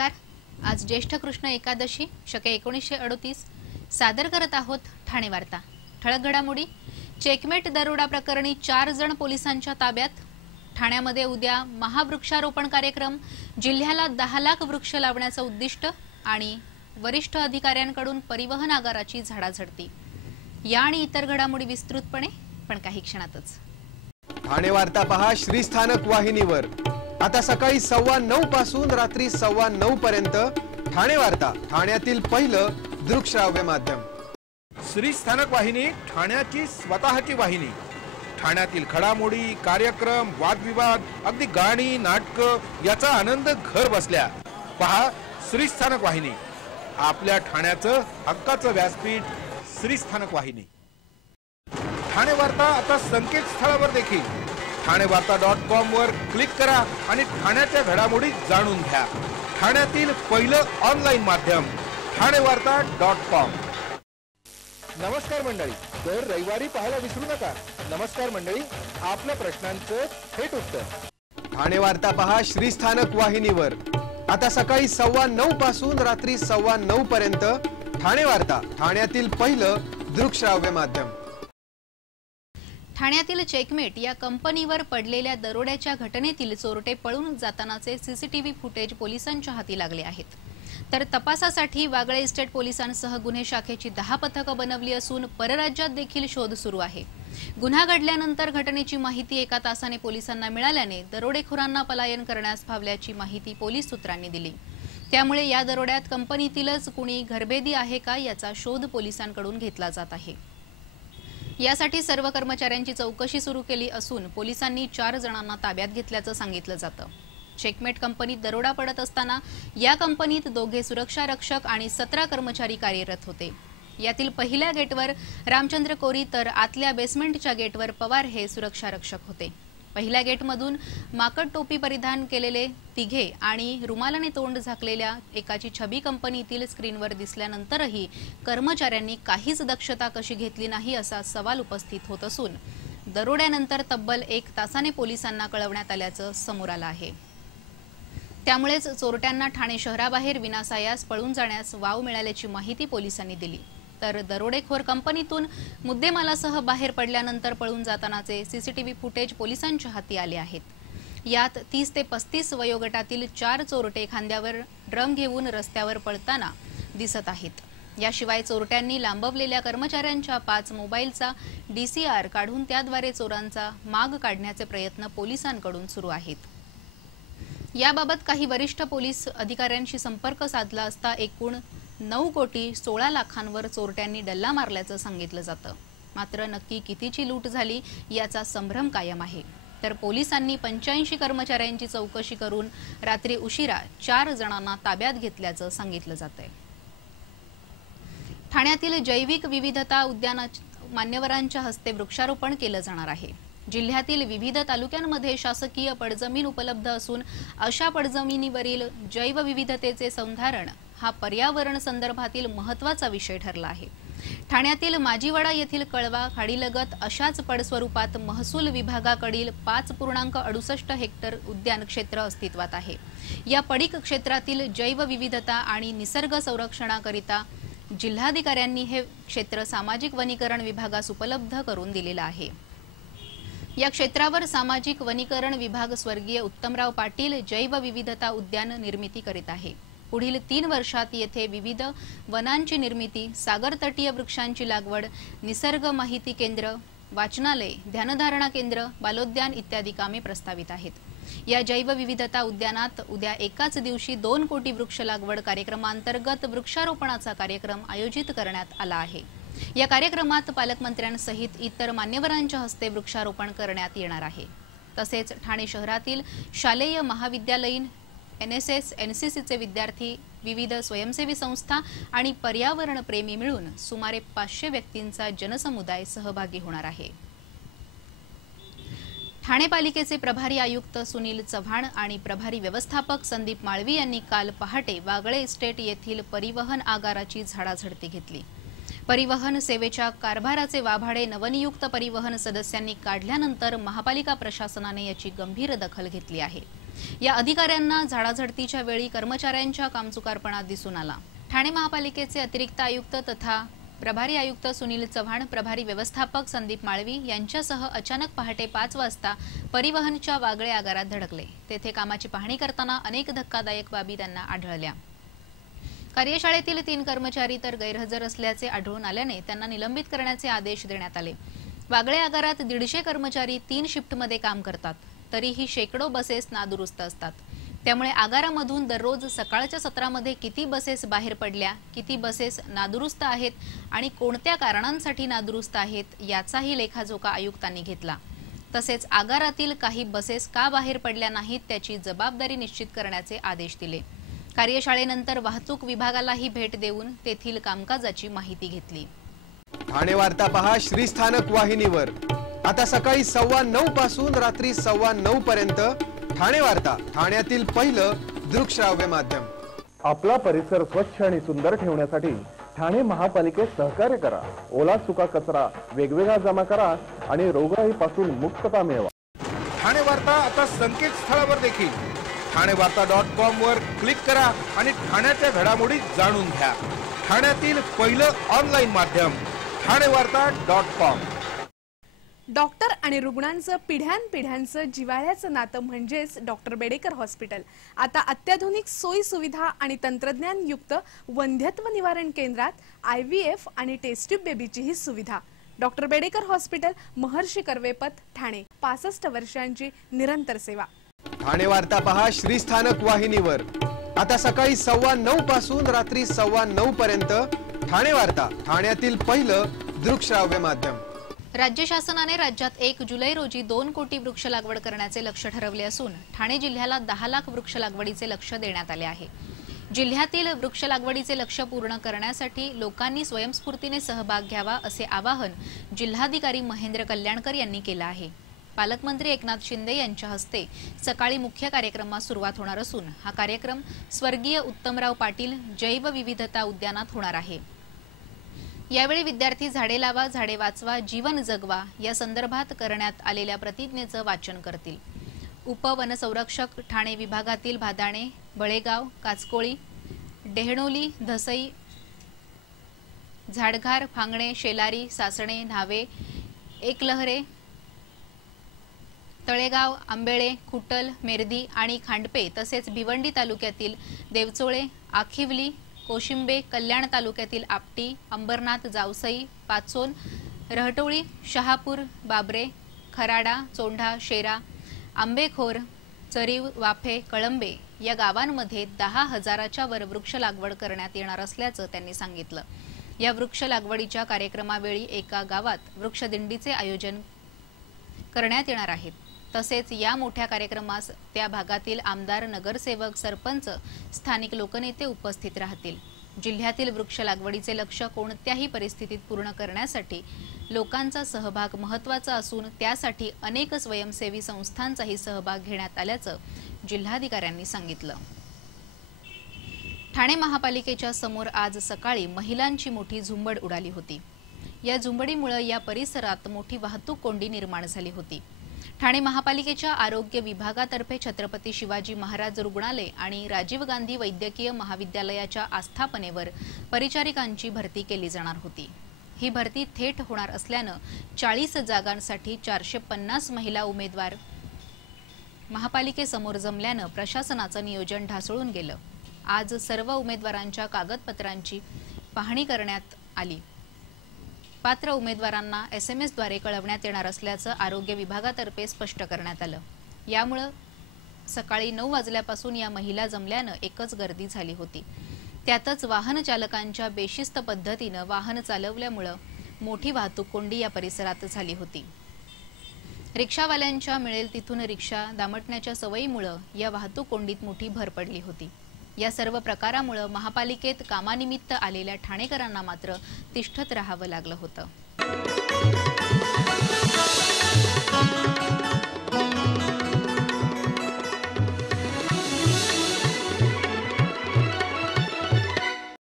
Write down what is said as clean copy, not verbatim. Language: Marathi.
नमस्कार। आज ज्येष्ठ कृष्ण एकादशी शके 1938 सादर करत आहोत ठाणे वार्ता। ठळक घडामोडी। चेकमेट दरोडा प्रकरणी 4 जण पोलिसांच्या ताब्यात। ठाण्यामध्ये उद्या महावृक्षारोपण कार्यक्रम, जिल्ह्याला 10 लाख वृक्ष लावण्याचं उद्दिष्ट आणि वरिष्ठ अधिकाऱ्यांकडून परिवहन आगाराची झाडाझडती। या आणि इतर घडामोडी विस्तृतपणे पण काही क्षणातच। ठाणे वार्ता पहा श्रीस्थानक वाहिनीवर। आता सकाळी 9:15 पासून रात्री 9:15 पर्यंत ठाणे वार्ता, ठाण्यातील पहिलं दृकश्राव्य माध्यम। श्रीस्थानक वाहिनी ठाण्याची स्वतःची वाहिनी। ठाण्यातील घडामोडी, कार्यक्रम, वादविवाद, अगदी गाणी, नाटक याचा आनंद घर बसल्या पहा श्रीस्थानक वाहिनी। आपल्या ठाण्याचं हक्काचं व्यासपीठ श्रीस्थानक वाहिनी। ठाणे वार्ता आता संकेतस्थळावर देखील ठाणेवार्ता.com वर क्लिक करा आणि ठाण्याच्या घडामोडी जाणून घ्या। ठाण्यातील पहिलं ऑनलाईन माध्यम ठाणेवार्ता.com। नमस्कार मंडळी, दर रविवारी पाहायला विसरू नका। नमस्कार मंडळी, आपल्या प्रश्नांचं थेट उत्तर। ठाणे वार्ता पहा श्रीस्थानक वाहिनीवर। आता सकाळी 9:15 पासून रात्री 9:15 पर्यंत ठाणे वार्ता, ठाण्यातील पहिलं दृकश्राव्य माध्यम। ठाण्यातील चेकमेट या कंपनीवर पडलेल्या दरोड्याच्या घटनेतील चोरटे पळून जातानाचे सीसीटीव्ही फुटेज पोलिसांच्या हाती लागले आहेत। तर तपासासाठी वागळे इस्टेट पोलिसांसह गुन्हे शाखेची 10 पथकं बनवली असून परराज्यात देखील शोध सुरू आहे। गुन्हा घडल्यानंतर घटनेची माहिती 1 तासाने पोलिसांना मिळाल्याने दरोडेखोरांना पलायन करण्यास फावल्याची माहिती पोलीस सूत्रांनी दिली। त्यामुळे या दरोड्यात कंपनीतीलच कुणी घरभेदी आहे का याचा शोध पोलिसांकडून घेतला जात आहे। यासाठी सर्व कर्मचाऱ्यांची चौकशी सुरू केली असून पोलिसांनी 4 जणांना ताब्यात घेतल्याचं सांगितलं जातं। चेकमेट कंपनीत दरोडा पडत असताना या कंपनीत 2 सुरक्षा रक्षक आणि 17 कर्मचारी कार्यरत होते। यातील पहिल्या गेटवर रामचंद्र कोरी तर आतल्या बेसमेंटच्या गेटवर पवार हे सुरक्षा रक्षक होते। पहिल्या गेटमधून माकड टोपी परिधान केलेले 3 आणि रुमालाने तोंड झाकलेल्या एकाची छबी कंपनीतील स्क्रीनवर दिसल्यानंतरही कर्मचाऱ्यांनी काहीच दक्षता कशी घेतली नाही असा सवाल उपस्थित होत असून दरोड्यानंतर तब्बल 1 तासाने पोलिसांना कळवण्यात आल्याचं समोर आलं आहे। त्यामुळेच चोरट्यांना ठाणे शहराबाहेर विनासायास पळून जाण्यास वाव मिळाल्याची माहिती पोलिसांनी दिली। तर दरोडेखोर कंपनीतून मुद्देमालासह बाहेर पडल्यानंतर पळून जातानाचे सीसीटीव्ही फुटेज पोलिसांच्या हाती आले आहेत। यात 30 ते 35 वयोगटातील 4 चोरटे खांद्यावर ड्रम घेऊन रस्त्यावर पळताना दिसत आहेत। याशिवाय चोरट्यांनी लांबवलेल्या कर्मचाऱ्यांच्या 5 मोबाईलचा DCR काढून त्याद्वारे चोरांचा माग काढण्याचे प्रयत्न पोलिसांकडून सुरू आहेत। याबाबत काही वरिष्ठ पोलीस अधिकाऱ्यांशी संपर्क साधला असता एकूण 9,16 लाखांवर चोरट्यांनी डल्ला मारल्याचं सांगितलं जातं। मात्र नक्की कितीची लूट झाली याचा संभ्रम कायम आहे। तर पोलिसांनी 85 कर्मचाऱ्यांची चौकशी करून रात्री उशिरा 4 जणांना ताब्यात घेतल्याचं सांगितलं जातंय। ठाण्यातील जैविक विविधता उद्यानात मान्यवरांच्या हस्ते वृक्षारोपण केलं जाणार आहे। जिल्ह्यातील विविध तालुक्यांमध्ये शासकीय पडजमीन उपलब्ध असून अशा पडजमिनीवरील जैवविविधतेचे संधारण हा पर्यावरण संदर्भातील महत्त्वाचा विषय ठरला आहे। ठाण्यातील माजीवाडा येथील कळवा खाडीलगत अशाच पडस्वरूपात महसूल विभागाकडील 5.68 हेक्टर उद्यान क्षेत्र अस्तित्वात आहे। या पडीक क्षेत्रातील जैवविविधता आणि निसर्ग संरक्षणाकरिता जिल्हाधिकाऱ्यांनी हे क्षेत्र सामाजिक वनीकरण विभागास उपलब्ध करून दिलेलं आहे। या क्षेत्रावर सामाजिक वनीकरण विभाग स्वर्गीय उत्तमराव पाटील जैवविविधता उद्यान निर्मिती करीत आहे। पुढील 3 वर्षात येथे विविध वनांची निर्मिती, सागरतटीय वृक्षांची लागवड, निसर्ग माहिती केंद्र, वाचनालय, ध्यानधारणा केंद्र, बालोद्यान इत्यादी कामे प्रस्तावित आहेत। या जैवविविधता उद्यानात उद्या एकाच दिवशी 2 कोटी वृक्ष लागवड कार्यक्रमांतर्गत वृक्षारोपणाचा कार्यक्रम आयोजित करण्यात आला आहे। या कार्यक्रमात पालकमंत्र्यांसहित इतर मान्यवरांच्या हस्ते वृक्षारोपण करण्यात येणार आहे। तसेच ठाणे शहरातील शालेय, महाविद्यालयीन, NSS, NCCचे विद्यार्थी, विविध स्वयंसेवी संस्था आणि पर्यावरण प्रेमी मिळून सुमारे 500 व्यक्तींचा जनसमुदाय सहभागी होणार आहे। ठाणे पालिकेचे प्रभारी आयुक्त सुनील चव्हाण आणि प्रभारी व्यवस्थापक संदीप माळवी यांनी काल पहाटे वागळे इस्टेट येथील परिवहन आगाराची झाडाझडती घेतली। परिवहन सेवेच्या कारभाराचे वाभाडे नवनियुक्त परिवहन सदस्यांनी काढल्यानंतर महापालिका प्रशासनाने याची गंभीर दखल घेतली आहे। या अधिकाऱ्यांना झाडाझडतीच्या वेळी कर्मचाऱ्यांच्या कामचुकारपणात दिसून आला। ठाणे महापालिकेचे अतिरिक्त आयुक्त तथा प्रभारी आयुक्त सुनील चव्हाण, प्रभारी व्यवस्थापक संदीप माळवी यांच्यासह अचानक पहाटे 5 वाजता परिवहनच्या वागळे आगारात धडकले। तेथे कामाची पाहणी करताना अनेक धक्कादायक बाबी त्यांना आढळल्या। कार्यशाळेतील 3 कर्मचारी तर गैरहजर असल्याचे आढळून आल्याने त्यांना निलंबित करण्याचे आदेश देण्यात आले। वागळे आगारात 150 कर्मचारी 3 शिफ्टमध्ये काम करतात, तरीही शेकडो बसेस नादुरुस्त असतात। त्यामुळे आगारामधून दररोज सकाळच्या सत्रामध्ये किती बसेस बाहेर पडल्या, किती बसेस नादुरुस्त आहेत आणि कोणत्या कारणांसाठी नादुरुस्त आहेत याचाही लेखाजोखा आयुक्तांनी घेतला। तसेच आगारातील काही बसेस का बाहेर पडल्या नाहीत त्याची जबाबदारी निश्चित करण्याचे आदेश दिले। कार्यशाळेनंतर वाहतूक विभागालाही भेट देऊन तेथील कामकाजाची माहिती घेतली। ठाणे वार्ता पहा श्रीस्थानक वाहिनीवर आता सकाळी 9:15 पासून रात्री 9:15 पर्यंत ठाणे वार्ता, ठाण्यातील पहिलं दृकश्राव्य माध्यम। आपला परिसर स्वच्छ आणि सुंदर ठेवण्यासाठी ठाणे महापालिकेत सहकार्य करा। ओला सुका कचरा वेगवेगळा जमा करा आणि रोगराईपासून मुक्तता मिळवा। ठाणे वार्ता आता संकेतस्थळावर देखील ठाणेवार्ता.com वर क्लिक करा आणि ठाण्याच्या घडामोडी जाणून घ्या। ठाण्यातील पहिलं ऑनलाईन माध्यम ठाणेवार्ता.com। डॉक्टर आणि रुग्णांचं पिढ्यानपिढ्यांचं जिव्हाळ्याचं नातं म्हणजेच डॉक्टर बेडेकर हॉस्पिटल आता अत्याधुनिक सोयी सुविधा आणि तंत्रज्ञान युक्त वंध्यत्व निवारण केंद्रात IVF आणि टेस्ट ट्यूब बेबीचीही सुविधा। डॉक्टर बेडेकर हॉस्पिटल, महर्षी कर्वेपथ, ठाणे। 65 वर्षांची निरंतर सेवा। ठाणे वार्ता पहा श्रीस्थानक वाहिनीवर आता सकाळी 9:15 पासून रात्री 9:15 पर्यंत ठाणे वार्ता, ठाण्यातील पहिलं दृकश्राव्य माध्यम। राज्य शासनाने राज्यात 1 जुलै रोजी 2 कोटी वृक्ष लागवड करण्याचे लक्ष्य ठरवले असून ठाणे जिल्ह्याला 10 लाख वृक्ष लागवडीचे लक्ष्य देण्यात आले आहे। जिल्ह्यातील वृक्ष लागवडीचे लक्ष्य पूर्ण करण्यासाठी लोकांनी स्वयंस्फूर्तीने सहभाग घ्यावा असे आवाहन जिल्हाधिकारी महेंद्र कल्याणकर यांनी केले आहे। पालकमंत्री एकनाथ शिंदे यांच्या हस्ते सकाळी मुख्य कार्यक्रमास सुरुवात होणार असून हा कार्यक्रम स्वर्गीय उत्तमराव पाटील जैवविविधता उद्यानात होणार आहे। यावेळी विद्यार्थी झाडे लावा, झाडे वाचवा, जीवन जगवा या संदर्भात करण्यात आलेल्या प्रतिज्ञेचं वाचन करतील। उपवनसंरक्षक ठाणे विभागातील भादाणे, बळेगाव, काचकोळी, डेहणोली, धसई, झाडघार, फांगणे, शेलारी, सासणे, न्हावे, एकलहरे, तळेगाव, आंबेळे, खुटल, मेर्दी आणि खांडपे तसेच भिवंडी तालुक्यातील देवचोळे, आखिवली, कोशिंबे, कल्याण तालुक्यातील आपटी, अंबरनाथ, जावसई, पाचोन, रहटोळी, शहापूर, बाबरे, खराडा, चोंढा, शेरा, आंबेखोर, चरीव, वाफे, कळंबे या गावांमध्ये 10,000च्या वर वृक्ष लागवड करण्यात येणार असल्याचं त्यांनी सांगितलं। या वृक्ष लागवडीच्या कार्यक्रमावेळी एका गावात वृक्षदिंडीचे आयोजन करण्यात येणार आहे। तसेच या मोठ्या कार्यक्रमास त्या भागातील आमदार, नगरसेवक, सरपंच, स्थानिक लोकनेते उपस्थित राहतील। जिल्ह्यातील वृक्ष लागवडीचे लक्ष्य कोणत्याही परिस्थितीत पूर्ण करण्यासाठी लोकांचा सहभाग महत्त्वाचा असून त्यासाठी अनेक स्वयंसेवी संस्थांचाही सहभाग घेण्यात आल्याचं जिल्हाधिकाऱ्यांनी सांगितलं। ठाणे महापालिकेच्या समोर आज सकाळी महिलांची मोठी झुंबड उडाली होती। या झुंबडीमुळे या परिसरात मोठी वाहतूक कोंडी निर्माण झाली होती। ठाणे महापालिकेच्या आरोग्य विभागातर्फे छत्रपती शिवाजी महाराज रुग्णालय आणि राजीव गांधी वैद्यकीय महाविद्यालयाच्या आस्थापनेवर परिचारिकांची भरती केली जाणार होती। ही भरती थेट होणार असल्यानं 40 जागांसाठी 450 महिला उमेदवार महापालिकेसमोर जमल्यानं प्रशासनाचं नियोजन ढासळून गेलं। आज सर्व उमेदवारांच्या कागदपत्रांची पाहणी करण्यात आली। पात्र उमेदवारांना SMS द्वारे कळवण्यात येणार असल्याचं आरोग्य विभागातर्फे स्पष्ट करण्यात आलं। यामुळे सकाळी 9 वाजल्यापासून या महिला जमल्यानं एकच गर्दी झाली होती। त्यातच वाहन चालकांच्या बेशिस्त पद्धतीनं वाहन चालवल्यामुळे मोठी वाहतूक कोंडी या परिसरात झाली होती। रिक्षावाल्यांच्या मिळेल तिथून रिक्षा दामटण्याच्या सवयीमुळे या वाहतूक कोंडीत मोठी भर पडली होती। या सर्व प्रकारामुळे महापालिकेत कामानिमित्त आलेल्या ठाणेकरांना मात्र तिष्ठत राहावं लागलं होतं।